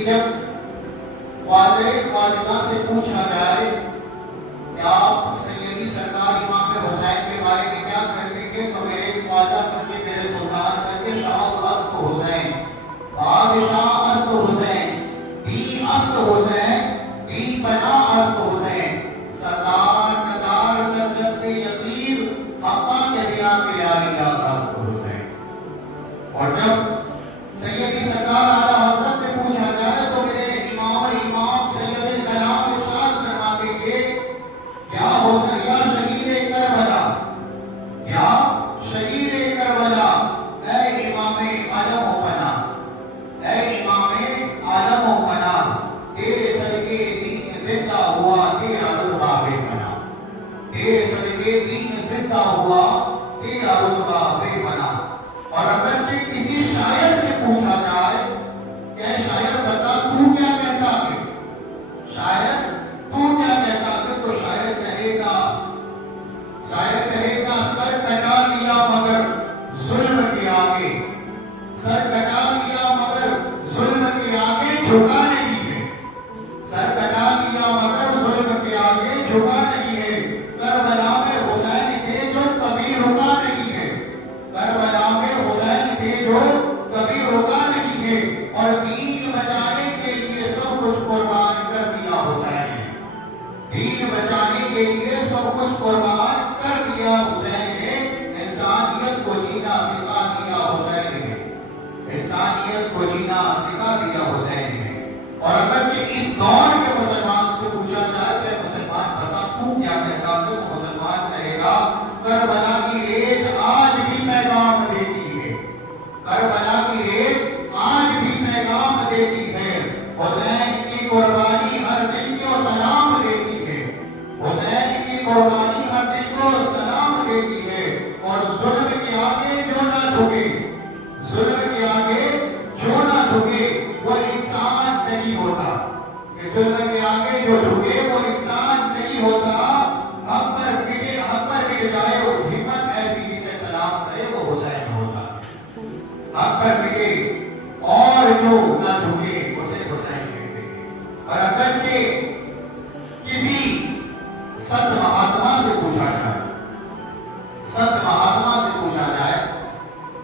کہ جب والدہ سے پوچھا جائے کہ آپ سیدی سرکار امام حسین کے بارے میں کیا کہیں گے، تو میرے خواجہ کر کے، میرے سلطان کر کے، شاہ است حسین، بادشاہ است حسین، دی است حسین، دی پناہ است حسین، سردار قدار در دست یزید، حقا کے بنا کے یاری یاد است حسین۔ اور جب سیدی سرکار اعلیٰ حضرت سے پوچھا جائے تو میرے امام سید الکلام ارشاد فرماتے گے، یا حسین، یا شہید کربلا، یا شہید کربلا، اے امام عالم و پناہ، اے امام عالم و پناہ، تیرے صدقے دین زندہ ہوا تیرا رتبہ بے پناہ، تیرے صدقے دین زندہ ہوا تیرا رتبہ بے پناہ۔ اور اگرچہ کسی شاعر سے پوچھا جائے کہ اے شاعر بتا تو کیا کہتا ہے، شاعر تو کیا کہتا ہے، تو شاعر کہے گا سر کٹا لیا مگر ظلم کے آگے، سر کٹا لیا مگر ظلم کے آگے جھکا نہیں ہے، سر کٹا لیا مگر ظلم کے آگے جھکا نہیں ہے، کربلا میں حسین تھے جو کبھی رکا نہیں ہے، کربلا میں حسین تھے جو کبھی رکا نہیں ہے، اور دین بچانے کے لیے سب کچھ قربان کر دیا حسین نے، دین بچانے کے لیے سب کچھ قربان کر دیا حسین نے، انسانیت کو جینا سکھا دیا حسین نے، انسانیت کو جینا سکھا دیا حسین نے۔ اور اگر اس دور کے مسلمان سے پوچھا جائے کہ مسلمان بتا تو کیا کہتا ہے، تو مسلمان کہے گا کربلا کی ریت آج بھی پیغام دیتی ہے، کربلا کی ریت آج بھی پیغام دیتی ہے، حسین کی قربانی ہر دل کو سلام دیتی ہے، حسین کی قربانی ہر دل کو سلام دیتی ہے، اور ظلم کے آگے جو نہ جھکے، ظلم کے آگے جو نہ جھکے وہ انسان نہیں ہوتا، کہ ظلم کے آگے جو جھکے وہ انسان نہیں ہوتا، حق پر مٹ جائے وہ ہمت ایسی جسے سلام کرے وہ حسین ہوتا، حق پر مٹے اور جو نہ جھکے اسے حسین کہتے ہیں۔ اور اگرچہ کسی سنت مہاتما سے پوچھا جائے، سنت مہاتما سے پوچھا جائے،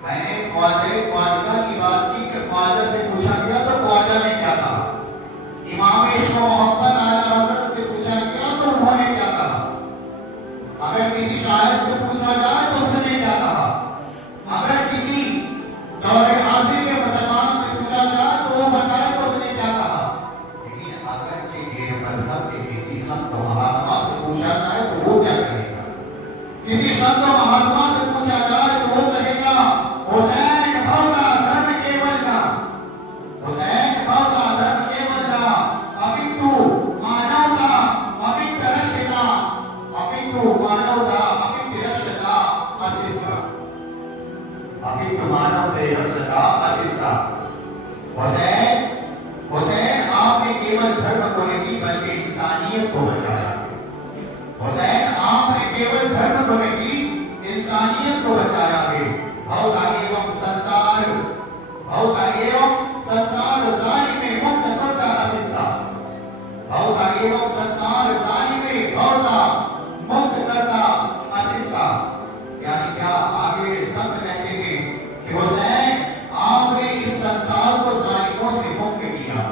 میں نے خواجہ کی بات کی کہ خواجہ سے پوچھا گیا تو خواجہ نے کیا کہا، امام عشق و محبت اعلیٰ حضرت سے پوچھا گیا تو انہوں نے کیا کہا، اگر کسی شاعر سے پوچھا جائے تو اس نے کیا کہا، اگر کسی دور حاضر کے مسلمان سے پوچھا جائے تو وہ بتائے تو اس نے کیا کہا۔ لیکن اگرچہ یہ مذہب کے کسی سنت و مہاتما سے پوچھا جائے تو وہ کیا کہے گا، کسی سنت و مہاتما سے پوچھا جائے تو وہ کہے گا حسین بھوتا دھرم کیول نہ، حسین بھوتا دھرم کیول نہ، اپنتو مانوتا اپنت رکشتا، اپنتو مانوتا اپنت رکشتا اسستا، اپنتو مانوتا رکشتا اسستا۔ حسین آپ نے کیول دھرم کو نہیں بلکہ انسانیت کو بچایا، حسین آپ نے کیول دھرم کو نہیں انسانیت کو بچایا ہے۔ بھوتا ایوم سنسار، بھوتا ایوم سنسار ظالم مکت کرتا اسستا، بھوتا ایوم سنسار ظالم بھوتا مکت کرتا اسستا۔ یعنی کیا آگے سنت کہتے ہیں کہ حسین آپ نے اس سنسار کو ظالموں سے مکت کیا،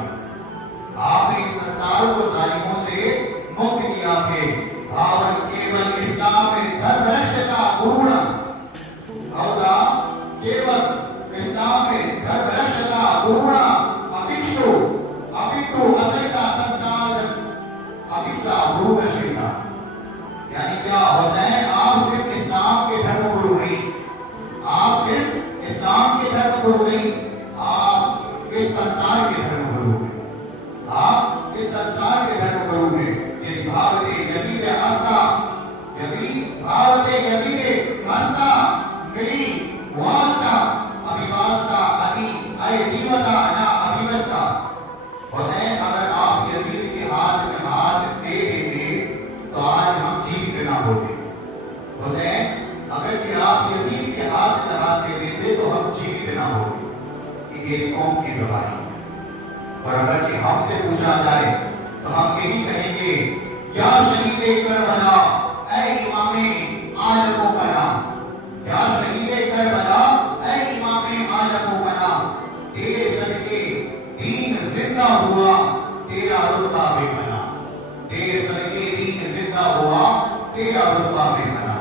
آپ نے اس سنسار کو ظالموں سے مکت کیا ہے۔ بھاون کیول اسلام دھرم رکشتا گروڑا، بھوتا کیول اسلام دھرم رکشتا گروڑا، اپنتو اسیتا سنسار اپیسا گروڑا۔ یعنی کیا حسین آپ صرف اسلام کے دھرم گرو نہیں، آپ صرف اسلام کے دھرم گرو نہیں، آپ اس سنسار کے دھرم گرو ہیں، آپ اس سنسار کے دھرم گرو ہیں۔ یعنی بھاوتے یزید ہستا، یعنی بھاوتے یزید ہستا ملی واسطہ ابھیواستا ادی اے دیوتا نا ابھیوستا۔ حسین اگر آپ یزید کے ہاتھ میں ہاتھ دے دیتے تو آج ہم جیت نہ ہوتے، حسین اگر آپ یزید کے ہاتھ میں ہاتھ دے دیتے تو ہم جیت نہ ہوتے۔ یہ میری قوم کی زبان ہے، اور اگر ہم سے پوچھا جائے تو ہم یہی کہیں گے یا شہید کربلا اے امام عالم و بنا، یا شہید کربلا اے امام عالم و بنا، تیرے صدقے دین زندہ ہوا تیرا رتبہ بے بنا، تیرے صدقے دین زندہ ہوا تیرا رتبہ بے بنا۔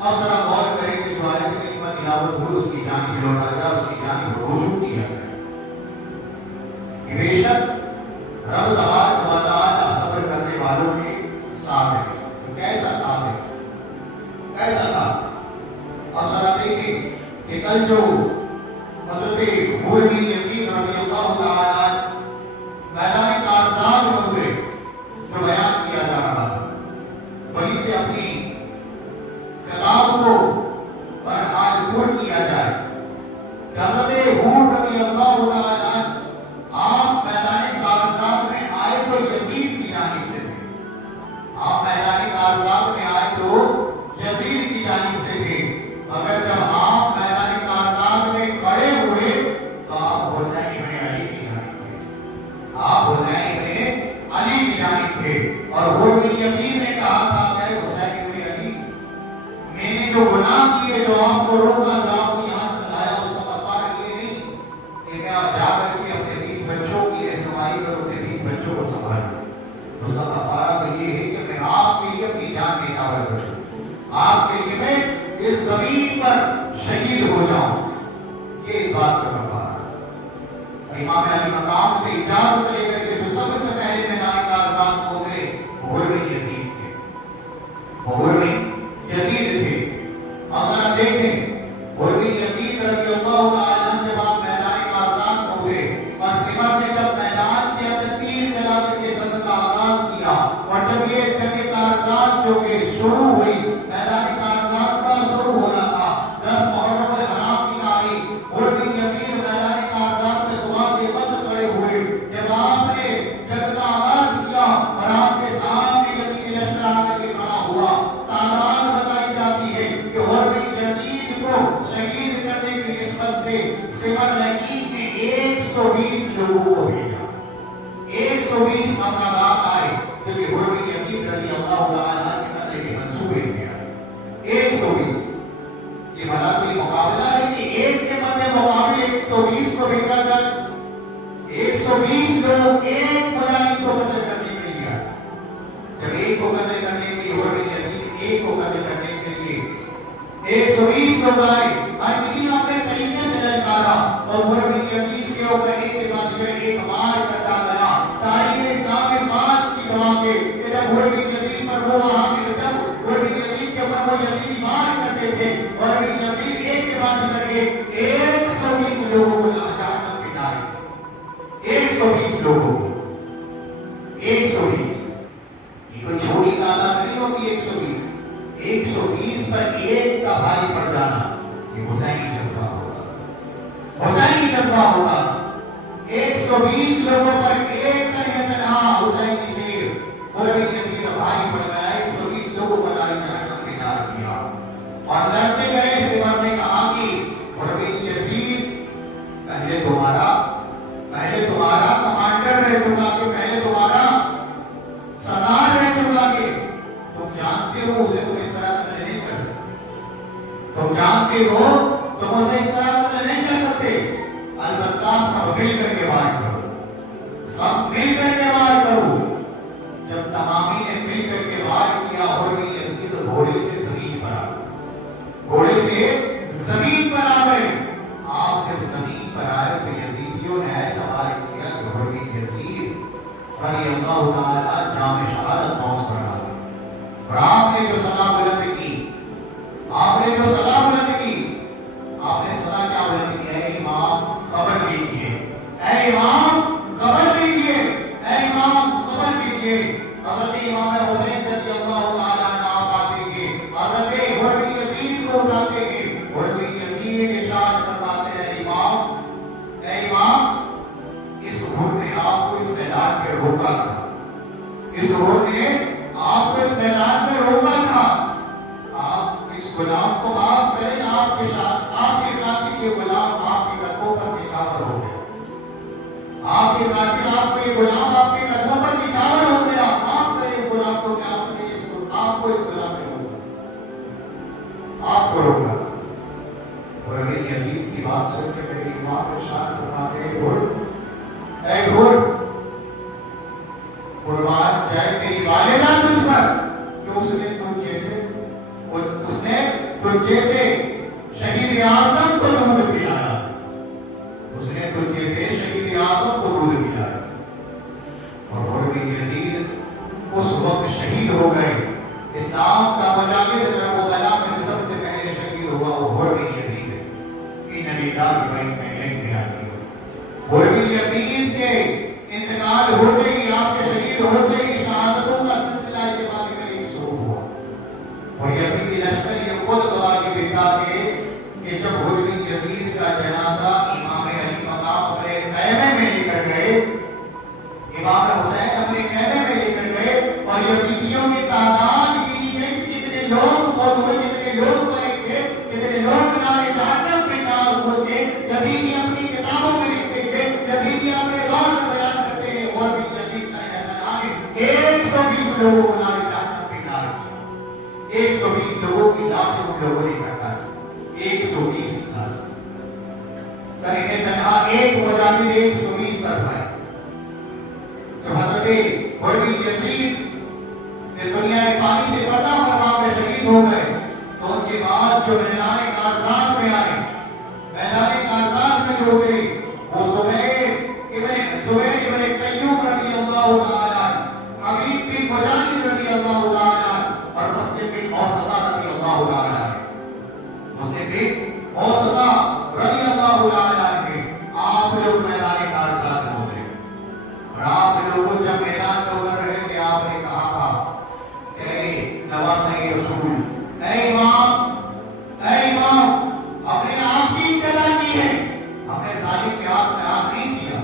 اب ذرا غور کریں کہ جو آیت کریمہ تلاوت ہوئی اس کی جانب لوٹا جائے، اس کی جانب رجوع کیا جائے کہ بے شک رب تبارک و تعالیٰ صبر کرنے والوں کے ساتھ ہے۔ کیسا ساتھ ہے؟ کیسا ساتھ؟ اب ذرا دیکھیں کہ کل جو حضرت حور بن یزید رضی اللہ تعالیٰ میدان کارزار میں ہوئے جو بیان کیا جا رہا تھا، وہیں سے اپنی خطاب کو بہرحال پر کیا جائے کہ حضرت حور رضی اللہ تعالیٰ آپ میدان کارزار میں آئے تو یزید کی جانب سے تھے، آپ میدان کارزار میں آئے تو یزید کی جانب سے تھے، مگر جب آپ میدان کارزار میں کھڑے ہوئے تو آپ حسین ابن علی کی جانب تھے، آپ حسین ابن علی کی جانب تھے۔ اور حور بن یزید نے کہا تھا کہ حسین ابن علی، میں نے جو گناہ کیے، جو آپ کو روکا، جو آپ کو یہاں تک لایا، اس کا کفارہ یہ نہیں کہ میں جا کر کے اپنے بیوی بچوں کی رہنمائی کروں، اپنے بیوی بچوں کو سنبھالوں، اس کا کفارہ تو یہ ہے کہ میں آپ کے لیے اپنی جان نچھاور کروں، آپ کے لیے میں اس زمین پر شہید ہو جاؤں، یہ اس بات کا کفارہ۔ اور امام علی مقام سے اجازت لے کر کے جو سب سے پہلے میدان کارزار کو اترے وہ حور بن یزید تھے، وہ حور بن یزید تھے۔ اب ذرا دیکھیں حور بن یزید رضی اللہ تعالیٰ جب آپ میدان کارزار میں ہوئے اور سمر نے جب میدان کے اندر تیر چلا کر کے جنگ کا آغاز کیا، اور جب یہ جنگ کارزار جو کہ شروع ہوئی، میدان کارزار کا شروع ہو رہا تھا 10 محرم الحرام کی تاریخ، حور بن یزید میدان کارزار میں صبح کے وقت کھڑے ہوئے۔ جب آپ نے جنگ کا آغاز کیا اور آپ کے سامنے یزید لشکر آ کر کے کھڑا ہوا، تعداد بتائی جاتی ہے کہ حور بن یزید کو شہید کرنے کی نسبت سے سمر لقیب نے 120 لوگوں کو بھیجا، 120 افراد آئے جو کہ حور بن یزید رضی اللہ تعالیٰ کے قتل کے منصوبے سے آئے، 120۔ یہ بڑا کوئی مقابلہ ہے کہ ایک کے مدد مقابل 120 کو بھیجا جائے، 120 لوگ ایک مجاہد کو قتل کرنے کے لیے آئے۔ جب ایک کو قتل کرنے کے لیے حور بن یزید ایک کو قتل کرنے کے لیے 120 لوگ آئے، ہر کسی نے اپنے طریقے سے للکارا اور حور بن یزید کے اوپر ایک کے بعد ایک وار کرتا گیا۔ تاریخ اسلام اس بات کی گواہ ہے کہ جب حور بن یزید پر وہ حامل، جب حور بن یزید کے اوپر وہ یزیدی وار کرتے تھے، حور بن یزید ایک کے بعد کر کے 120 لوگوں کو جہنم میں ڈالے، 120 لوگوں کو، 120۔ یہ کوئی چھوٹی تعداد نہیں ہوتی، 120 120 پر ایک کا بھاری پڑ جانا یہ حسینی جذبہ ہوتا، حسینی جذبہ ہوتا۔ 120 لوگوں پر ایک کا یہ تنہا حسینی شیر حور بن یزید بھاری پڑ گیا، 120 لوگوں کو جہنم میں ڈال دیا۔ اور لڑتے گئے، سمر نے کہا کہ حور بن یزید پہلے تمہارا کمانڈر رہ چکا، کہ پہلے تمہارا سردار رہ چکا، کہ تم جانتے ہو اسے تم اس طرح قتل نہیں کر سکتے، تم جانتے ہو تم اسے اس طرح قتل نہیں کر سکتے، البتہ سب مل کر کے وار کرو، سب مل کر کے وار کرو۔ جب تمامی نے مل کر کے وار کیا، حور بن یزید گھوڑے سے زمین پر آ گئے، گھوڑے سے زمین پر آ گئے۔ آپ جب زمین پر آئے تو یزیدیوں نے ایسا وار کیا کہ حور بن یزید رضی اللہ تعالیٰ جام شہادت پہنچ کر آ گئے۔ اور آپ نے جو صدا بلند کی، آپ نے جو صدا بلند کی، آپ نے صدا کیا بلند کی؟ اے امام خبر لیجئے، اے امام خبر لیجئے، اے امام خبر لیجئے۔ حضرت امام حسین رضی اللہ تعالیٰ عنہ آپ آتے گے، حضرت حور بن یزید کو اٹھاتے گے، حور بن یزید ارشاد فرماتے ہیں اے امام اس حور نے آپ کو اس میدان میں روکا تھا، اس حور نے آپ کو اس میدان میں روکا تھا، آپ اس غلام کو معاف کریں، آپ کے قاتل کے غلام آپ کے قدموں پر نشانور ہو گئے، آپ کے قاتل امام ارشاد فرماتے ہیں اے گھر قربان جائے میری والدہ تجھ پر کہ اس نے تجھ جیسے شہید اعظم کو دودھ پلایا، اس نے تجھ جیسے شہید اعظم کو دودھ پلایا۔ اور بن یزید اس وقت شہید ہو گئے۔ اسلام کا مجاہد کربلا میں سب سے پہلے شہید ہوا وہ بن یزید ہے۔ ان للہ و انا الیہ راجعون۔ بن یزید کے انتقال ہوتے ہی، آپ کے شہید ہوتے ہی شہادتوں کا سلسلہ کے بعد قریب شروع ہوا۔ اور یزیدی لشکر یہ خود گواہی دیتا ہے کہ جب بن یزید کا جنازہ امام علی مقام اپنے خیمے میں لے کر گئے، امام حسین اپنے خیمے میں لے کر گئے اور یزیدیوں کی تعداد گنی گئی کہ کتنے لوگ فوت ہوئے، کتنے لوگ مرے تھے، کتنے لوگ نار جہنم میں نار ہوئے تھے۔ یزیدی اپنی کتابوں میں لکھتے تھے، یزیدی اپنے دور میں بیان کرتے ہیں اور بن یزید کا اعلان ہے 120 لوگوں کو نار جہنم میں نار کیا۔ 120 لوگوں کی لاشیں ان لوگوں نے کٹائی، 120 لاشیں۔ کریں تنہا ایک مجاہد 120 پر بھائی۔ جب حضرت بن یزید اس دنیا فانی سے پردہ فرما کر شہید ہو گئے تو ان کے بعد جو میدان کارزات میں آئے، میدان کارزات میں جو اترے وہ زبیر ابن قیوم رضی اللہ تعالیٰ عنہ، حبیب بن مجاہد رضی اللہ تعالیٰ عنہ اور مسلم بن اوسسہ رضی اللہ تعالیٰ عنہ، مسلم بن اوسسہ رضی اللہ تعالیٰ عنہ، آپ لوگ میدان کارزات میں اترے اور آپ لوگوں جب میدان میں اتر رہے تھے آپ نے کہا تھا اے نواسۂ رسول، اے امام اپنے آپ کی ابتدا کی ہے، ہم نے ظالم کے ہاتھ میں ہاتھ نہیں کیا،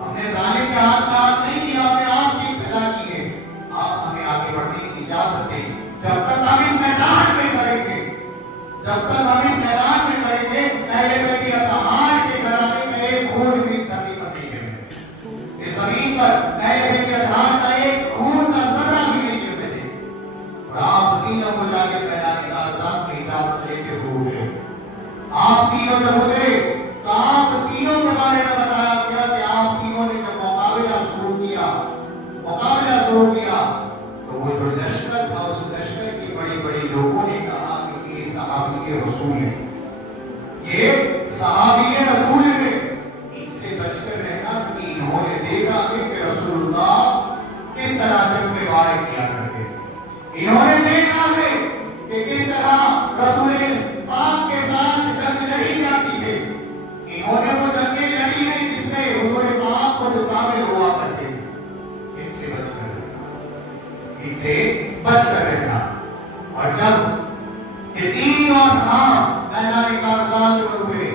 ہم نے ظالم کے ہاتھ میں ہاتھ نہیں کیا، ہم نے آپ کی ابتدا کی ہے، آپ ہمیں آگے بڑھنے کی اجازت دیں۔ جب تک ہم اس میدان میں کھڑے تھے، جب تک ہم اس میدان میں کھڑے تھے، اہل بیت اطہار کے گھرانے کا ایک خون بھی اس دھرتی پر نہیں گرے، اس زمین پر اہل بیت اطہار کا ایک خون کا ذرہ بھی نہیں گرتے تھے۔ اور آپ تینوں مجاہد میدان کارزات میں اجازت لے کے اترے۔ آپ تینوں جب اترے تو آپ تینوں کے بارے میں بتایا گیا کہ آپ تینوں نے جب مقابلہ شروع کیا تو وہ جو لشکر تھا اس لشکر کے بڑے بڑے لوگوں نے کہا کہ یہ صحابی رسول ہے، یہ صحابی رسول ہے، ان سے بچ کر رہنا، کہ انہوں نے دیکھا کہ رسول اللہ کس طرح جنگ میں وار کیا کرتے تھے، انہوں نے دیکھا ہے کہ کس طرح رسول پاک کے ساتھ جنگ لڑی جاتی ہے، انہوں نے وہ جنگیں لڑی ہیں جس میں حضور پاک خود شامل ہوا کرتے ہیں، ان سے بچ کر رہنا، ان سے بچ کر رہنا۔ اور جب یہ تینوں اصحاب میدان کارزات میں اترے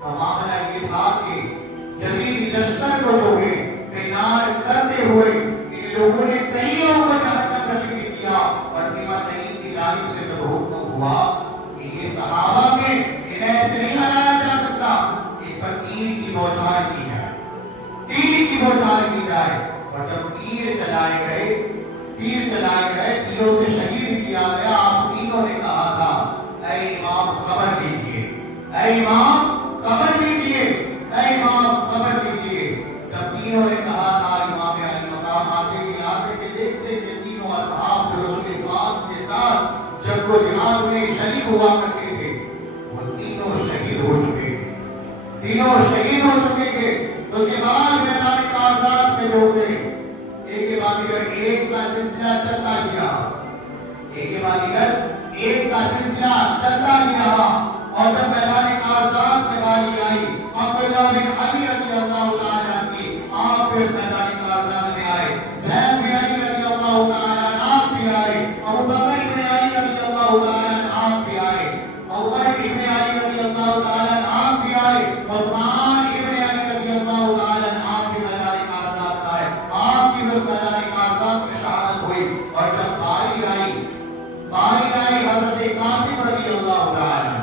تو معاملہ یہ تھا کہ یزیدی لشکر کو جو ہے فنار کرتے ہوئے ان لوگوں نے کئیوں کو جہنم رسید کیا اور سوا نہیں کی جانب سے جب حکم ہوا کہ یہ صحابہ کے انہیں ایسے نہیں ہلایا جا سکتا، ان پر تیر کی بوچھار کی جائے، تیر کی بوچھار کی جائے۔ اور جب تیر چلائے گئے تیروں سے شہید کیا گیا، آپ تینوں نے کہا تھا اے امام خبر لیجئے، اے امام خبر لیجئے، اے امام خبر لیجئے۔ جب تینوں نے کہا تھا امام علی مقام آتے ہی آ کر کے دیکھتے کہ تینوں اصحاب جو رسول پاک کے ساتھ جنگ و جہاد میں شریک ہوا کرتے تھے وہ تینوں شہید ہو چکے تھے۔ اس کے بعد میدان کارزات میں جو گئے ایک کے بعد دیگر ایک کا سلسلہ چلتا ہی رہا، ایک کے بعد دیگر ایک کا سلسلہ چلتا ہی رہا۔ اور جب میدان کارزات میں باری آئی عبداللہ بن علی رضی اللہ تعالیٰ عنہ کی، آپ اس میدان کارزات میں آئے، زید بن علی رضی اللہ تعالیٰ عنہ آپ بھی آئے، ابو بکر بن علی رضی اللہ تعالیٰ عنہ آپ بھی آئے، ابو بکر بن علی رضی اللہ تعالیٰ عنہ آپ بھی آئے، عثمان بن علی رضی اللہ تعالیٰ عنہ آپ بھی میدان کارزات آئے، آپ کی اس میدان کارزات میں شہادت ہوئی۔ اور جب باری آئی حضرت قاسم رضی اللہ تعالیٰ عنہ،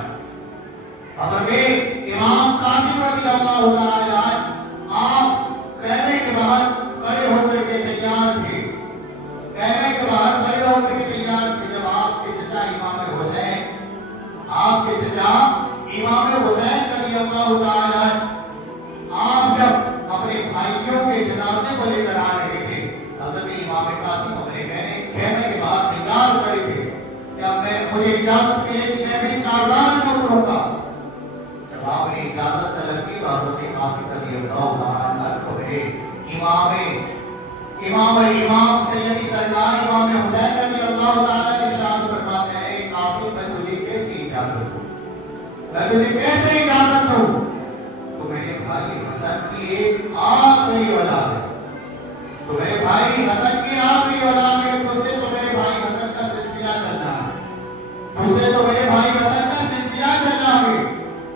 حضرت امام قاسم رضی اللہ تعالیٰ قاسم رضی اللہ تعالی عنہ کو میرے امام الامام سیدی سرکار امام حسین رضی اللہ تعالی عنہ ارشاد فرماتے ہیں قاسم میں تجھے کیسے اجازت دوں تو میرے بھائی حسن کی ایک آخری اولاد ہے تو میرے بھائی حسن کی آخری اولاد ہے تو سے تو میرے بھائی حسن کا سلسلہ چلنا ہے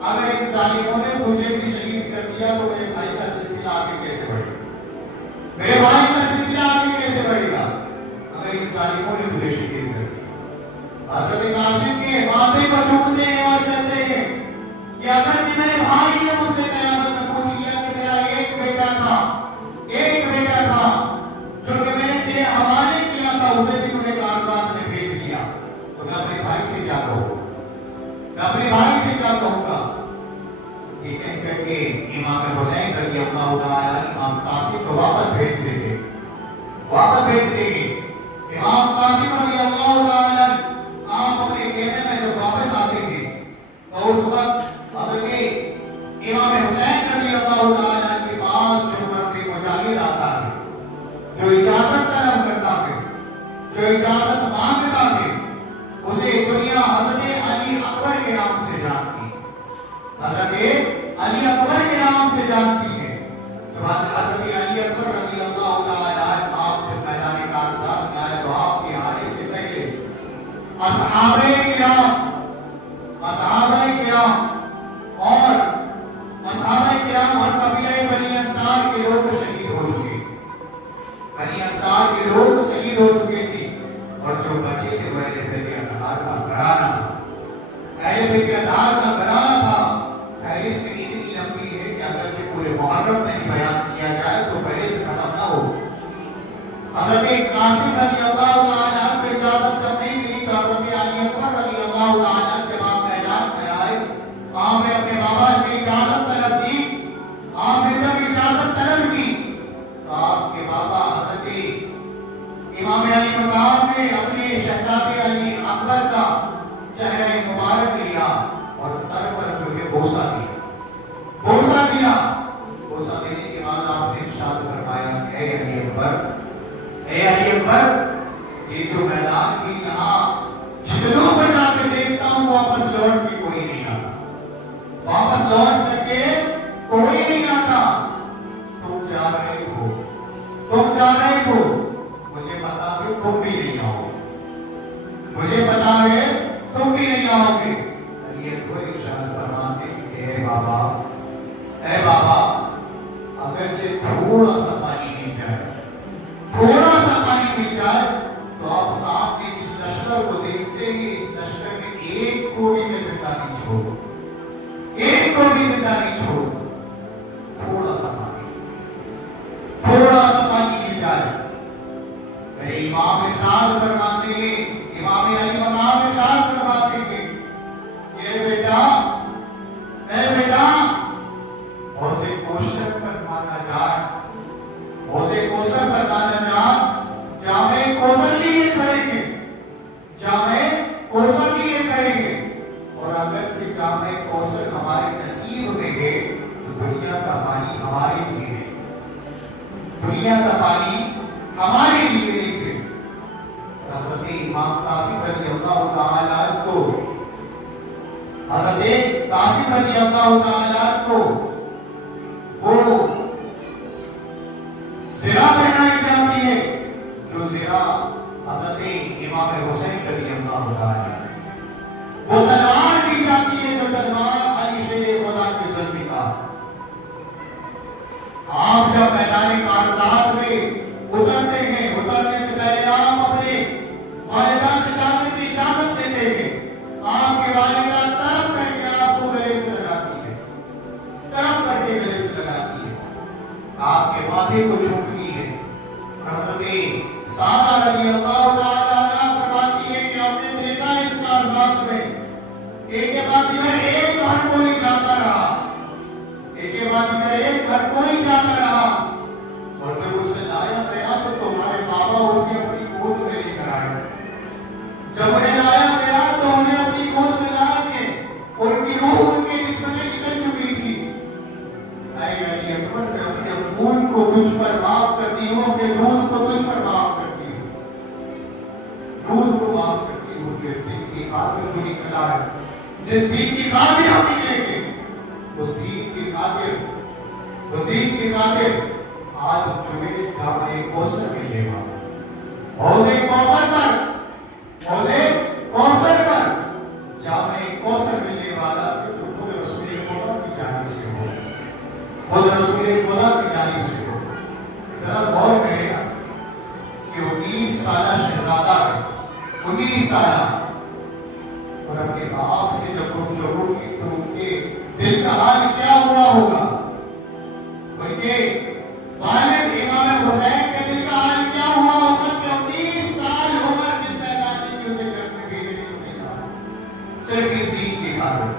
اگر ان ظالموں نے تجھے بھی شہید کر دیا تو میرے بھائی کا سلسلہ آگے کیسے بڑھے گا اگر ان ظالموں نے تجھے شہید کر دیا حضرت قاسم کے ماتھے کو جھکتے ہیں اور کہتے ہیں کہ اگر میرے بھائی نے مجھ سے قیامت میں پوچھ لیا کہ میرا ایک بیٹا تھا جو کہ میں نے تیرے حوالے کیا تھا اسے بھی تمہیں کاغذات میں بھیج دیا تو میں اپنے بھائی سے کیا کہوں گا یہ کہہ کر کے امام حسین رضی اللہ تعالی امام قاسم کو واپس بھیج دیں گے امام قاسم رضی اللہ تعالی آپ اپنے کہنے میں جب واپس آتے ہیں تو اس وقت حضرت امام حسین رضی اللہ تعالی کے پاس جو مرد مجاہد آتا ہے جو اجازت طلب کرتا ہے جو اجازت مانگتا ہے اسے دنیا حضرت علی اکبر کے نام سے جانتی ہے تو حضرت علی اکبر رضی اللہ تعالی عنہ آپ جب میدان کارزات میں آئے تو آپ کے آنے سے پہلے اصحابہ کرام اور قبیلہ بنی انصار کے لوگ شہید ہو چکے تھے اور جو بچے تھے وہ اہل بیت اطہار کا گھرانہ تھا فہرست اتنی لمبی ہے کہ اگر پورے محرم میں بیان کیا جائے تو فہرست ختم نہ ہو حضرت قاسم رضی اللہ تعالی عنہ کو اجازت جب نہیں ملی تو حضرت علی اکبر رضی اللہ تعالی عنہ کے بعد میدان میں آئے آپ نے اپنے بابا سے اجازت طلب کی آپ نے جب اجازت طلب کی تو آپ کے بابا حضرت امام علی مقام نے اپنے شہزادے علی اکبر کا چہرہ مبارک لیا اور سر پر جو بوسہ دیا بوسہ دینے کے بعد آپ نے ارشاد فرمایا کہ اے علی اکبر یہ جو میدان کی یہاں جتنوں پر جا کے دیکھتا ہوں واپس لوٹ کے کوئی نہیں آتا تم جا رہے ہو مجھے پتا ہے تم بھی نہیں آؤ گے علی اکبر ارشاد فرماتے کہ اے بابا اگرچہ تھوڑا سا پانی مل جائے تو آپ سامنے اس لشکر کو دیکھتے ہیں اس لشکر میں ایک کو بھی زندہ نہیں چھوڑو تھوڑا سا پانی مل جائے میرے امام ارشاد فرماتے ہیں امام علی مقام ارشاد فرماتے ہیں اے بیٹا اسے کوشر پر مانا جان جامع کوثر لیے کھڑیں گے اور اگرچہ جامع کوثر ہمارے نصیب میں ہے تو دنیا کا پانی ہمارے لیے ہے حضرت امام قاسم رضی اللہ تعالی عنہ کو وہ زرہ پہنائی جاتی ہے جو زرہ حضرت امام حسین رضی اللہ تعالی عنہ وہ تلوار دی جاتی ہے جو تلوار علی شیر خدا کی ذوالفقار آپ جب میدان کارزات میں اترنے سے پہلے آپ اپنے والدہ سے جا کر کے اجازت لیتے ہیں آپ کی والدہ طرف کر کے آپ کو گلے سے لگاتی ہے آپ کے ماتھے کو چھوٹتی ہے حضرت سادہ رضی اللہ تعالی عنہ فرماتی ہے کہ ہم نے دیکھا اس کارزات میں ایک کے بعد ایک گھر کوئی جاتا رہا اور جب اسے لایا گیا تو تمہارے بابا اسے اپنی گود میں لے کر آئے جب انہیں لایا گیا تو انہیں اپنی گود میں لا کے ان کی روح ان کے جسم سے نکل چکی تھی تجھ پر معاف کرتی ہوں، اپنے دودھ کو تجھ پر معاف کرتی ہوں، دودھ کو معاف کرتی ہوں، جس دین کی خاطر جو نکلا ہے، جس دین کی خاطر ہم نکلے گے، اس دین کی خاطر آج تمہیں جامع کوثر ملنے والا، حوض کوثر پر جامع کوثر ملنے والا جو خود رسول خدا کی جانب سے ہو، خود رسول خدا کی جانب سے ہو۔ ذرا غور کرے گا کہ 19 سالہ شہزادہ ہے، 19 سالہ، اور اپنے باپ سے جب گفتگو کی تو ان کے دل کا حال کیا ہوا ہوگا؟ ان کے والد امام حسین کے دل کا حال کیا ہوا ہوگا کہ 19 سال عمر جس نے دادی کی اسے جنگ میں بھیجنے کو دیکھا صرف اس دین کی خاطر؟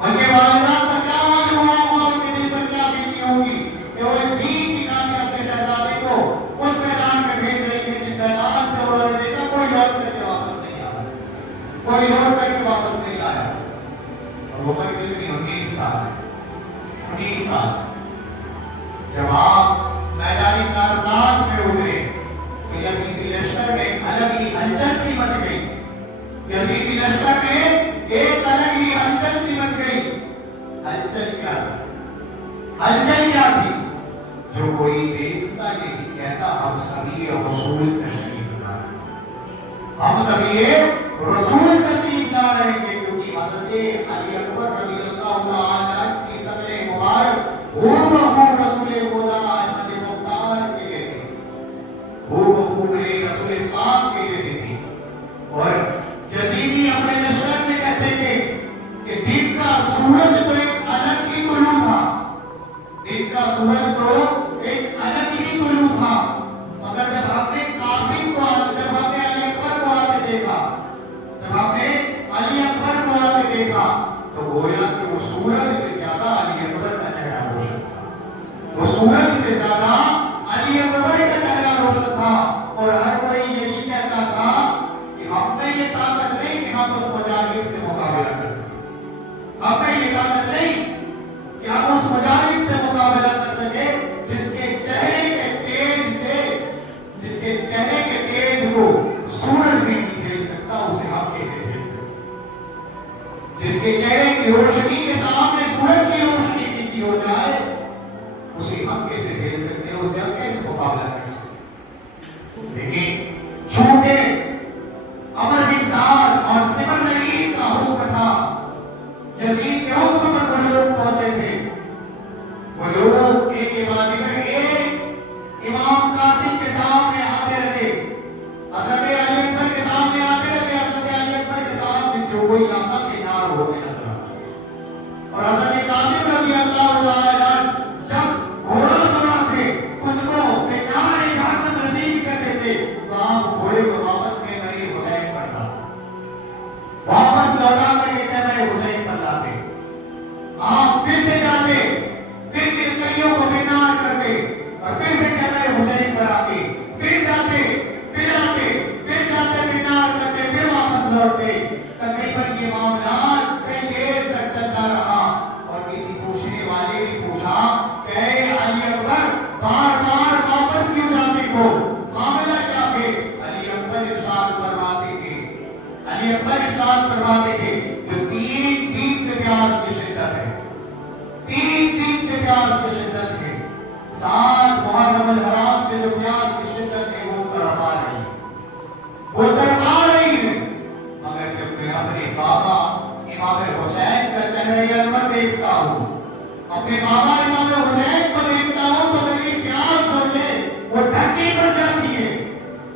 ان کے والدان کا کیا حال ہوا ہوگا، ان کے دل پر کیا بیتی ہوگی کہ وہ اس دین کی خاطر اپنے شہزادے کو اس میدان میں بھیج رہی ہے جس میدان سے انہوں نے دیکھا کوئی لوٹ کر کے واپس نہیں آیا، کوئی لوٹ کر کے واپس نہیں آیا۔ اور عمر کتنی؟ 19 سال، 19 سال۔ جب آپ میدانی کارزات میں اترے تو یزیدی لشکر میں ایک الگ ہی ہلچل سی مچ گئی، یزیدی لشکر میں ایک الگ ہی ہلچل سی مچ گئی۔ ہلچل کیا تھی؟ ہلچل کیا تھی؟ جو کوئی دیکھتا نہیں کہتا ہم سبھی رسول تشریف لا رہے ہیں، ہم سبھی رسول تشریف لا رہے ہیں، کیونکہ حضرت علی اکبر رضی اللہ عنہ کی شکل مبارک رسول خدا احمد مختار کے جیسے، میرے رسول پاک کے جیسے تھی۔ اور یزیدی اپنے لشکر میں کہتے تھے کہ دن کا سورج تو ایک الگ ہی طلوع تھا، دن کا سورج تو ایک الگ ہی طلوع تھا، مگر جب ہم نے قاسم کو، جب ہم نے علی اکبر کو آتے دیکھا، جب ہم نے علی اکبر کو آتے دیکھا تو گویا کہ وہ سورج سے زیادہ علی اکبر کا چہرہ روشن تھا، وہ سورج سے زیادہ علی اکبر کا چہرہ روشن تھا۔ اور ہر کوئی یہی کہتا تھا کہ ہم میں یہ طاقت نہیں کہ ہم اس مجاہد سے مقابلہ کر سکیں، ہم میں یہ طاقت نہیں کہ ہم اس مجاہد سے مقابلہ کر سکیں جس کے چہرے کے تیز سے، جس کے چہرے کے تیز کو سورج بھی نہیں جھیل سکتا، اسے ہم کیسے جھیل سکتے؟ جس کے چہرے کی روشنی کے سامنے سورج کی روشنی پھیکی ہو جائے اسے ہم کیسے جھیل سکتے ہیں، اسے ہم کیسے مقابلہ کر سکتے ہیں؟ لیکن چونکہ امر بن سعد اور سمر نعیم کا حکم تھا، یزید کے حکم پر وہ لوگ پہنچے تھے، وہ لوگ ایک کے بعد ایک امام قاسم کے سامنے آتے رہے، حضرت علی اکبر کے سامنے آتے رہے، حضرت علی اکبر کے سامنے جو کوئی آتا کہ نار ہو کے نظر آتا، اور حضرت قاسم رضی اللہ عنہ جب گھوڑا دوڑاتے کچھ کو نار جہنم رسید کرتے تھے تو آپ گھوڑے کو واپس کے نئے حسین پر لاتے، واپس لوٹا کر کے نئے حسین پر لاتے، آپ پھر سے جاتے، پھر کئیوں کو نار کرتے اور پھر سے نئے حسین پر آتے، پھر جاتے، پھر آتے، پھر جاتے، پھر نار کرتے، پھر واپس لوٹتے۔ تقریباً یہ معاملات کئی دیر تک چلتا رہا، اور کسی پوچھنے والے نے پوچھا کہ اے علی اکبر بار بار واپس کیوں جاتے ہو، معاملہ کیا ہے؟ علی اکبر ارشاد فرماتے تھے، علی اکبر ارشاد فرماتے تھے جو 3 دن سے پیاس کی شدت ہے، 3 دن سے پیاس کی شدت ہے، 7 محرم الحرام سے جو پیاس کی شدت ہے وہ تڑپا رہی ہے، وہ تڑپا رہی ہے، مگر جب میں اپنے بابا امام حسین کا چہرہ انور دیکھتا ہوں، اپنے بابا امام حسین کو دیکھتا ہوں تو میری پیاس جو ہے وہ ٹھنڈی پڑ جاتی ہے،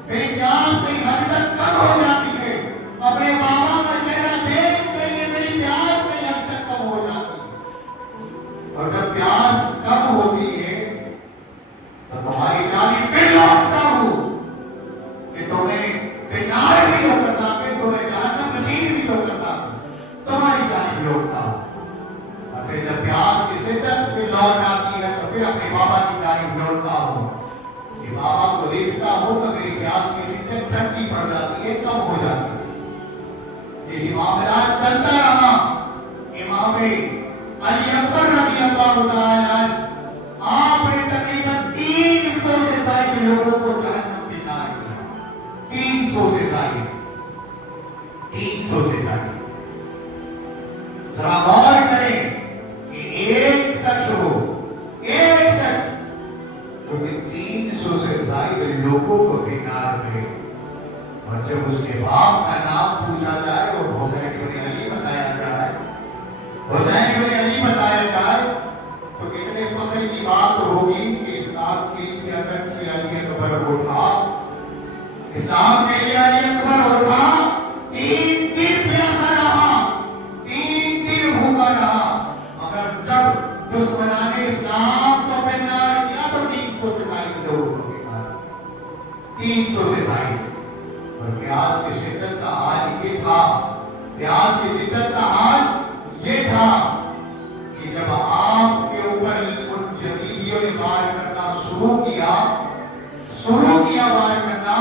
میری پیاس کئی حد تک کم ہو جاتی ہے، اپنے بابا کا چہرہ دیکھ کر کے میری پیاس کئی حد تک کم ہو جاتی ہے، اور جب پیاس کم ہوتی ہے تو تمہاری جانب پھر لوٹتا ہوں کہ تمہیں پھر نار بھی تو کرتا کہ تمہیں جہنم نصیب بھی تو کرتا، تمہاری جانب لوٹتا ہوں، اور پھر جب پیاس کی شدت پھر لوٹ آتی ہے تو پھر اپنے بابا کی جانب لوٹتا ہوں، کہ بابا کو دیکھتا ہوں تو میری پیاس کی شدت ٹھنڈی پڑ جاتی ہے، کم ہو جاتی ہے۔ یہی معاملات چلتا رہا۔ امام علی اکبر رضی اللہ عنہ آپ نے تقریباً جب اس کے باپ کا نام پوچھا جائے اور حسین ابن علی بتایا جائے، حسین ابن علی بتایا جائے، تو کتنے فخر کی بات ہوگی کہ اسلام کے لیے اگر سے علی اکبر اٹھا، اسلام کے لیے علی اکبر اٹھا، 3 دن پیاسا رہا، 3 دن بھوکا رہا، مگر جب دشمنان اسلام کو فنار کیا تو 300 سے زائد لوگوں کو فنار کیا، 300 سے زائد۔ اور پیاس کی شدت کا حال یہ تھا، پیاس کی شدت کا حال یہ تھا کہ جب آپ کے اوپر ان یزیدیوں نے وار کرنا شروع کیا وار کرنا،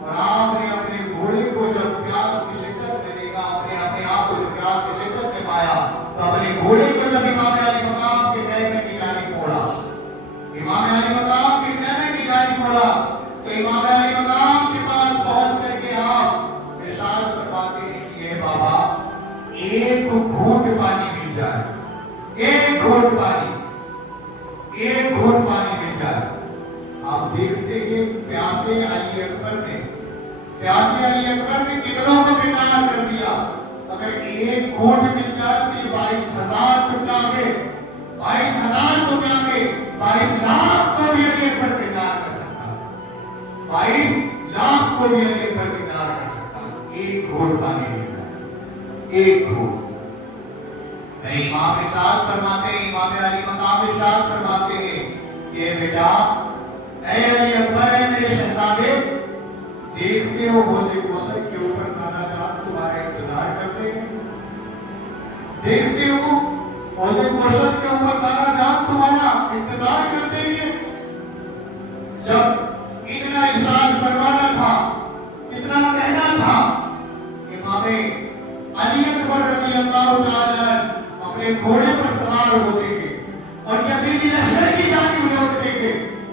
اور آپ نے اپنے گھوڑے کو جب پیاس کی شدت میں دیکھا، اپنے آپ کو جب پیاس کی شدت میں پایا، تو اپنے گھوڑے کو جب امام علی مقام کے خیمے کی جانب موڑا، امام علی مقام کے خیمے کی جانب موڑا، تو امام علی مقام کے پاس پہنچ کر کے آپ ارشاد فرماتے ہیں کہ اے بابا، ایک گھونٹ پانی مل جائے، ایک گھونٹ پانی مل جائے۔ آپ دیکھتے کہ پیاسے علی اکبر نے کتنوں کو فنار کر دیا۔ اگر ایک گھونٹ مل جائے تو یہ 22,000 کو کیا گے، 22,000 کو کیا گے، 22 لاکھ کو بھی علی اکبر فنار کر سکتا، 22 لاکھ کو بھی علی اکبر فنار کر سکتا۔ ایک گھونٹ پانی مل جائے، ایک گھونٹ۔ امام ارشاد فرماتے ہیں، امام علی مقام ارشاد فرماتے ہیں کہ بیٹا، اے علی اکبر، اے میرے شہزادے، دیکھتے ہو حوض کوثر کے اوپر نانا جان تمہارا انتظار کرتے ہیں، دیکھتے ہو حوض کوثر کے اوپر نانا جان تمہارا انتظار کرتے ہیں۔ جب اتنا ارشاد فرمانا تھا، اتنا کہنا تھا، امام علی اکبر رضی اللہ تعالیٰ اپنے گھوڑے پر سوار ہوتے گے اور یزیدی لشکر کی جانب لوٹتے گے،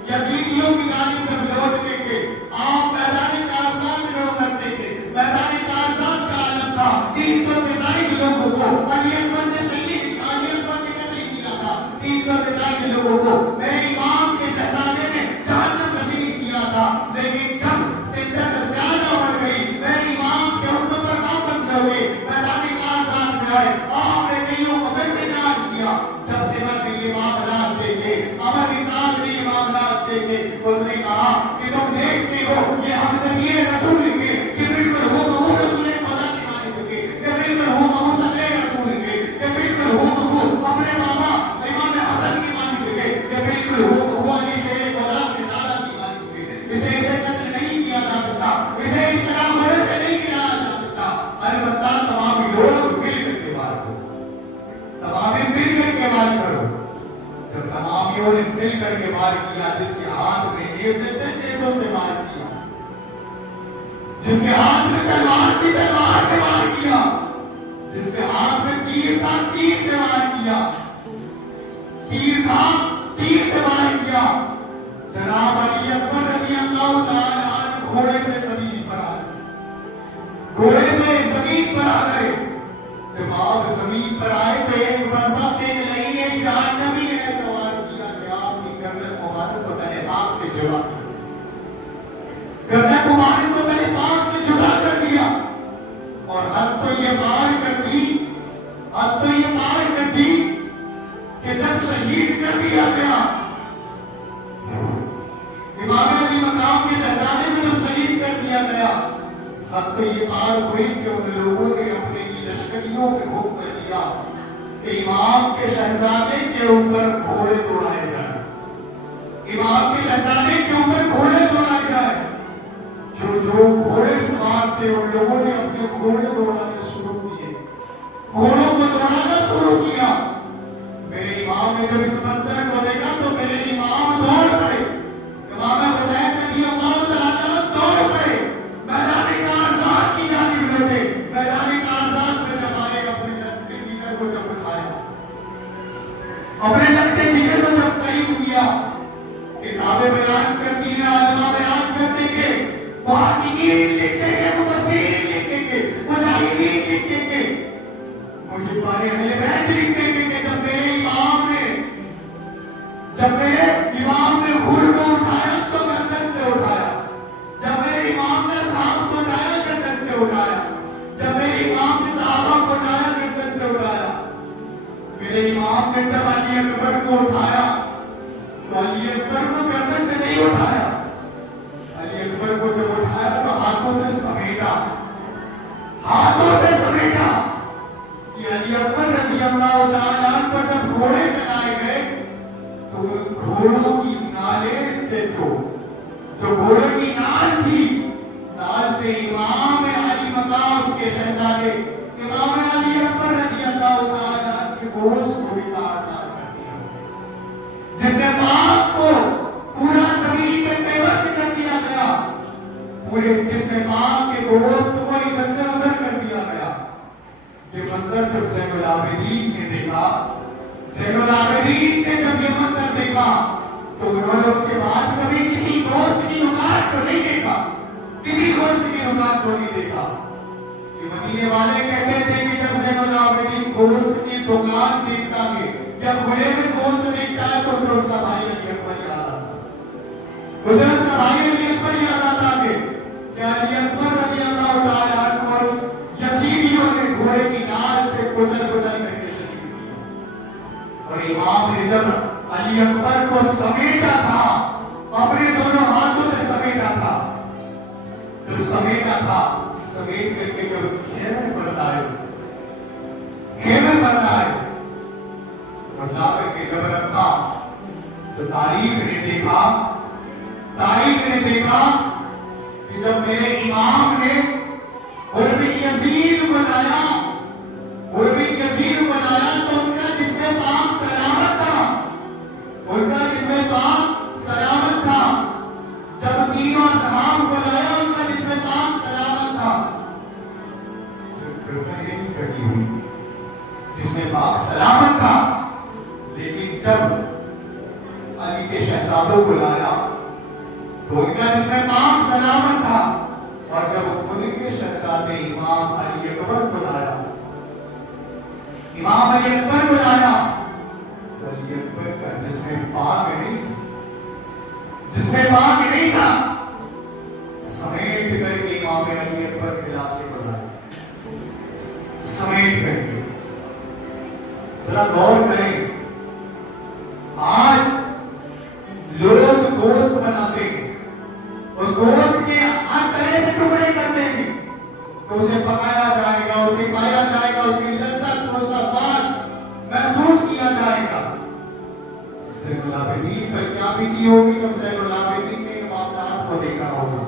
یزیدیوں کی جانب جب لوٹتے گے، آپ میدان کارزات میں اترتے گے۔ میدان کارزات کا عالم تھا، 300 سے زائد لوگوں کو علی اکبر نے شہید، علی اکبر نے قتل کیا تھا، 300 سے زائد لوگوں کو میرے امام کے شہزادے نے جہنم رسید کیا تھا۔ لیکن جب شدت زیادہ بڑھ گئی، میرے امام کے حکم پر واپس لوٹے، میدان کارزات میں آئے، آپ نے کئیوں کو پھر فنار کیا۔ جب سمر نے یہ معاملات دیکھے، عمر انسان نے یہ معاملات دیکھے، اس نے کہا کہ تم دیکھتے ہو یہ ہم سے یہ رسول کے کہ بالکل ہو بہو رسول خدا کے مانند کے، کہ بالکل ہو بہو سکے رسول کے، کہ بالکل ہو بہو اپنے بابا امام حسن کی مانند کے، کہ بالکل ہو بہو علی شیر خدا کے دادا کی مانند کے۔ اسے قتل نہیں کیا جا سکتا، اسے اس طرح گھوڑے سے نہیں گرایا جا سکتا، البتہ تمام لوگ مل کر کے وار کرو، تمام مل کر کے وار کرو۔ جب تمامیوں نے مل کر کے وار کیا، جس کے ہاتھ میں نیزے تھے نیزوں سے وار کیا، جس کے ہاتھ میں تلوار تھی تلوار سے وار کیا، جس کے ہاتھ میں تیر تھا تیر سے وار کیا، تیر تھا تیر سے وار کیا۔ جناب علی اکبر رضی اللہ تعالیٰ عنہ گھوڑے سے زمین پر آ گئے، گھوڑے سے زمین پر آ گئے۔ جب آپ زمین پر آئے تو ایک بربط ایک لئی جہنمی نے سوال کیا کہ آپ کی گردن مبارک کو تن پاک سے جدا کر دیا، گردن مبارک کو تن پاک سے جدا کر دیا، اور حد تو یہ پار کر دی، حد تو یہ پار کر دی کہ جب شہید کر دیا گیا، امام علی مقام کے شہزادے کو جب شہید کر دیا گیا، حد تو یہ پار ہوئی کہ ان لوگوں نے اپنے لشکریوں پہ حکم کر دیا کہ امام کے شہزادے کے اوپر گھوڑے دوڑائے جائیں، امام کے شہزادے کے اوپر گھوڑے دوڑائے جائیں۔ جو گھوڑے سوار تھے ان لوگوں نے اپنے گھوڑے دوڑانے شروع کیے، گھوڑوں کو دوڑانا شروع کیا۔ میرے امام نے جب اس منظر کو دیکھا تو میرے امام دوڑ پڑے، امام حسین رضی اللہ تعالیٰ دوڑ پڑے، میدان کارزات کی جانب لوٹے۔ میدان کارزات میں جب آئے، اپنے لگتے جگر کو جب اٹھایا، اپنے لگتے جگر کو جب قریب کیا، کتابیں بیان کرتی ہیں، علماء بیان کرتے کہ محققین لکھتے ہیں، مفسرین لکھتے ہیں، مجاہدین لکھتے ہیں، محبان اہل بیت لکھتے ہیں کہ جب میرے امام نے خور کو اٹھایا تو گردن سے اٹھایا، جب میرے امام نے سانپ کو اٹھایا کو اٹھایا تو علی اکبر کو گردن سے نہیں اٹھایا، علی اکبر کو جب اٹھایا تو ہاتھوں سے سمیٹا، ہاتھوں سے سمیٹا کہ علی اکبر رضی اللہ تعالیٰ عنہ پر جب گھوڑے چلائے گئے تو ان گھوڑوں کی نالے سے جو گھوڑے کی نال تھی، نال سے امام علی مقام کے شہزادے امام علی اکبر رضی اللہ تعالیٰ عنہ کے گوشت کو بھی کاٹ کر دیا، جس نے پاک کو پورا زمین میں پیوست کر دیا گیا، جس نے پاک کے گوشت کو ادھر سے ادھر کر دیا گیا۔ یہ منظر جب زین العابدین نے دیکھا، زین العابدین نے جب یہ منظر دیکھا تو انہوں نے اس کے بعد کبھی کسی دوست کی نکات کو نہیں دیکھا، کسی دوست کی نکات کو نہیں دیکھا۔ یہ مدینے والے کہتے تھے کہ جب زین العابدین گوشت کی دکان دیکھتا ہے یا کھلے میں گوشت دیکھتا ہے تو اسے اس کا بھائی علی اکبر یاد آتا، اسے اس کا بھائی علی اکبر یاد آتا کہ علی اکبر رضی اللہ تعالیٰ عنہ اور یزیدیوں نے گھوڑے کی نال سے کچل کر کے شہید کیا، اور امام نے جب علی اکبر کو سمیٹا تھا، اپنے دونوں ہاتھوں سے سمیٹا تھا، جب سمیٹا تھا، سمیٹ کر کے جب خیمے پر لائے اور لا کر کے جب رکھا تو تاریخ نے دیکھا کہ جب میرے امام نے بن یزید بنایا تو ان کا جسم پاک سلامت تھا، جب تینوں اصحاب کو لایا ان کا جسم پاک سلامت تھا، صرف گردن نہیں کٹی ہوئی، جسم پاک سلامت تھا، لیکن جب علی کے شہزادوں کو لایا تو ان کا جسم پاک سلامت تھا، اور جب خود کے شہزادے امام علی اکبر کو لایا تو علی اکبر کا جسم پاک نہیں تھا، سمیٹ کر کے امام علی اکبر کے لاشے کو لایا، سمیٹ کر کے۔ ذرا غور کریں، آج لوگ گوشت بناتے ہیں، اس گوشت کے ہر طرح سے ٹکڑے کرتے ہیں تو اسے پکایا جائے گا، اسے کھایا جائے گا، اس کی لذت، اس کا سواد محسوس کیا جائے گا۔ زین العابدین پر کیا بیتی ہوگی جب زین العابدین نے معاملات کو دیکھا ہوگا؟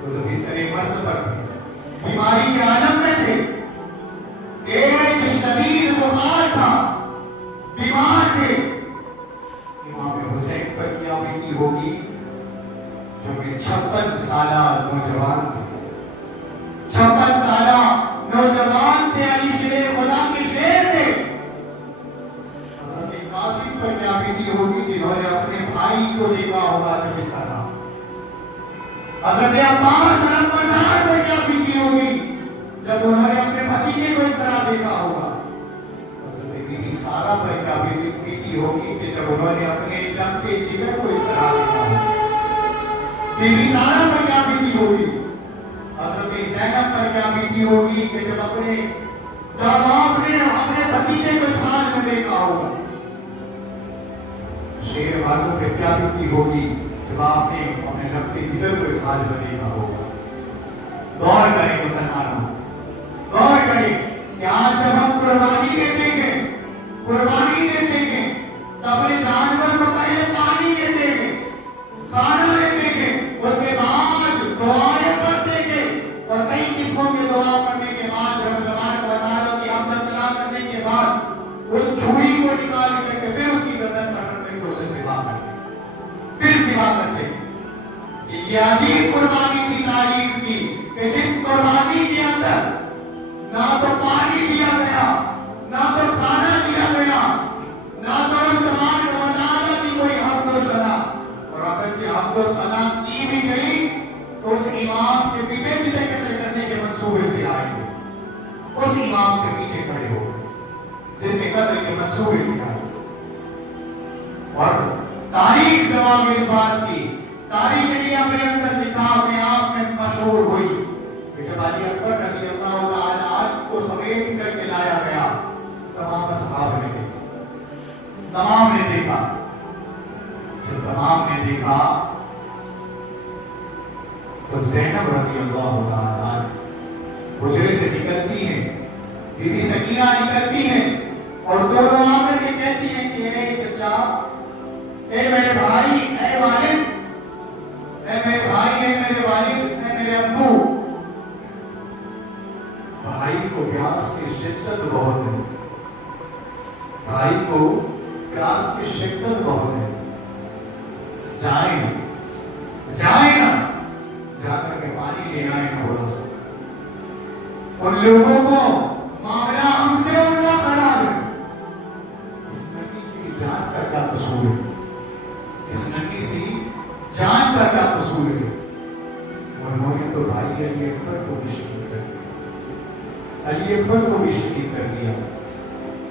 تو بستر مرض پر تھے، بیماری کے عالم میں تھے، ایک شدید بخار تھا، بیمار تھے۔ امام حسین پر کیا بیتی ہوگی جو کہ 56 سالہ نوجوان تھے، 56 سالہ نوجوان تھے، علی شیر خدا کے شیر تھے۔ حضرت قاسم پر کیا بیتی ہوگی جنہوں نے اپنے بھائی کو دیکھا ہوگا جب اس طرح؟ حضرت عباس علمبردار پر کیا بیتی ہوگی جب انہوں نے اپنے بھتیجے کو اس طرح دیکھا ہوگا؟ حضرت بی بی سارا پر کیا بیتی ہوگی کہ جب انہوں نے اپنے لب کے جگر کو اس طرح دیکھا ہوگا؟ بی بی سارا پر کیا بیتی ہوگی؟ حضرت زینب پر کیا بیتی ہوگی کہ جب آپ نے اپنے بھتیجے کو اس حال میں دیکھا ہوگا؟ شیر والوں پر کیا بیتی ہوگی جب آپ نے اپنے لب کے جگر کو اس حال میں دیکھا ہوگا؟ غور کریں مسلمانوں، غور کریں کہ آج جب ہم قربانی دیتے ہیں تو اپنے جانور کو پہلے پانی دیتے ہیں، کھانا دیتے ہیں، اس کے بعد دعائیں پڑھتے ہیں، اور کئی قسموں کی دعا پڑھنے کے بعد رب تبارک و تعالیٰ کی حمد و ثنا کرنے کے بعد اس چھری کو نکال کر کے پھر اس کی گردن پر رکھ کر کے اسے ذبح کرتے ہیں، پھر ذبح کرتے ہیں۔ یہ عجیب قربانی کی تعریف کی کہ جس قربانی کے اندر نہ تو پانی دیا گیا، نہ تو کھانا دیا گیا، نہ تو رب تبارک و تعالیٰ کی کوئی حمد و ثنا، اور اگر یہ حمد و ثنا کی بھی گئی تو اس امام کے پیچھے جسے قتل کرنے کے منصوبے سے آئے گے، اس امام کے پیچھے کھڑے ہو گئے جسے قتل کے منصوبے سے آئے گے۔ اور تاریخ گواہ اس بات کی، تاریخ نے اپنے اندر لکھا، اپنے آپ میں مشہور ہوئی کہ جب علی اکبر رضی اللہ تعالیٰ عنہ کو سمیٹ کر کے لایا گیا، تمام اصحاب نے دیکھا، تمام نے دیکھا. جب تمام نے دیکھا تو زینب رضی اللہ تعالیٰ حجرے سے نکلتی ہیں، بی بی سکینہ نکلتی ہیں اور دونوں آ کر کے کہتی ہیں کہ اے چچا، اے میرے بھائی، اے والد، اے میرے بھائی، اے میرے والد، اے میرے ابو. بھائی کو پیاس کی شدت بہت ہے، بھائی کو پیاس کی شدت بہت ہے. جائیں نا، جا کر کے پانی لے آئیں تھوڑا سا. ان لوگوں کو معاملہ ہم سے ان کا خراب ہے. اس نبی سی جان کا کیا قصور ہے؟ اس نبی سی جان کا کیا قصور ہے؟ انہوں نے تو بھائی علی اکبر کو بھی شہید کر دیا، علی اکبر کو بھی شہید کر دیا.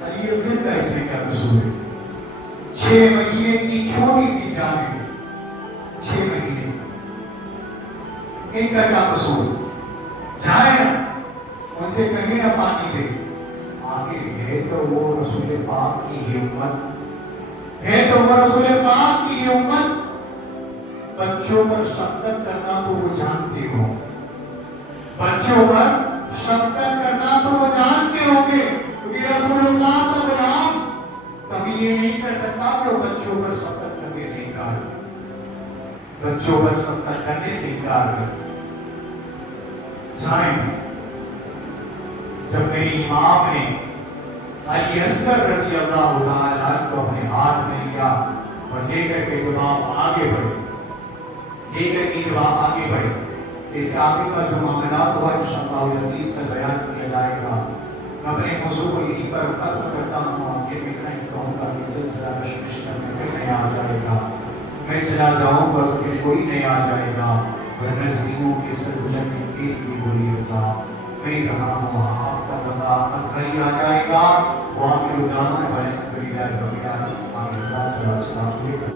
علی اصغر کا اس میں کیا قصور ہے؟ 6 مہینے کی چھوٹی سی جان ہے، 6 مہینے، ان کا کیا قصور؟ جائیں نا، ان سے کہیں نہ پانی دے. آخر ہے تو وہ رسول پاک کی ہی امت، ہے تو وہ رسول پاک کی ہی امت. بچوں پر شفقت کرنا تو وہ جانتے ہوں، بچوں پر شفقت کرنا تو وہ جانتے ہوں گے، کیونکہ رسول اللہ کا غلام کبھی یہ نہیں کر سکتا کہ وہ بچوں پر شفقت کرنے سے انکار کرے، بچوں پر شفقت کرنے سے انکار کرے. جائیں. جب میری امام نے علی اصغر رضی اللہ تعالیٰ کو اپنے ہاتھ میں لیا اور لے کر کے جب آپ آگے بڑھے، اس کے آگے کا جو معاملات ہوا انشاءاللہ العزیز کا بیان کیا جائے گا. میں اپنے موضوع کو یہیں پر ختم کرتا ہوں. آگے میں اتنا ہی کہوں گا کہ سلسلہ کشمش کرنے پھر نہیں آ جائے گا. میں چلا جاؤں گا تو پھر کوئی نہیں آ جائے گا. نظریوں کے سر گزرنے کے لیے بولی رضا میں رہا ہوں، آپ کا رضا اصغری آ جائے گا. وہ آخر دانوں میں بلند کری لائے رب العالمین. آمین.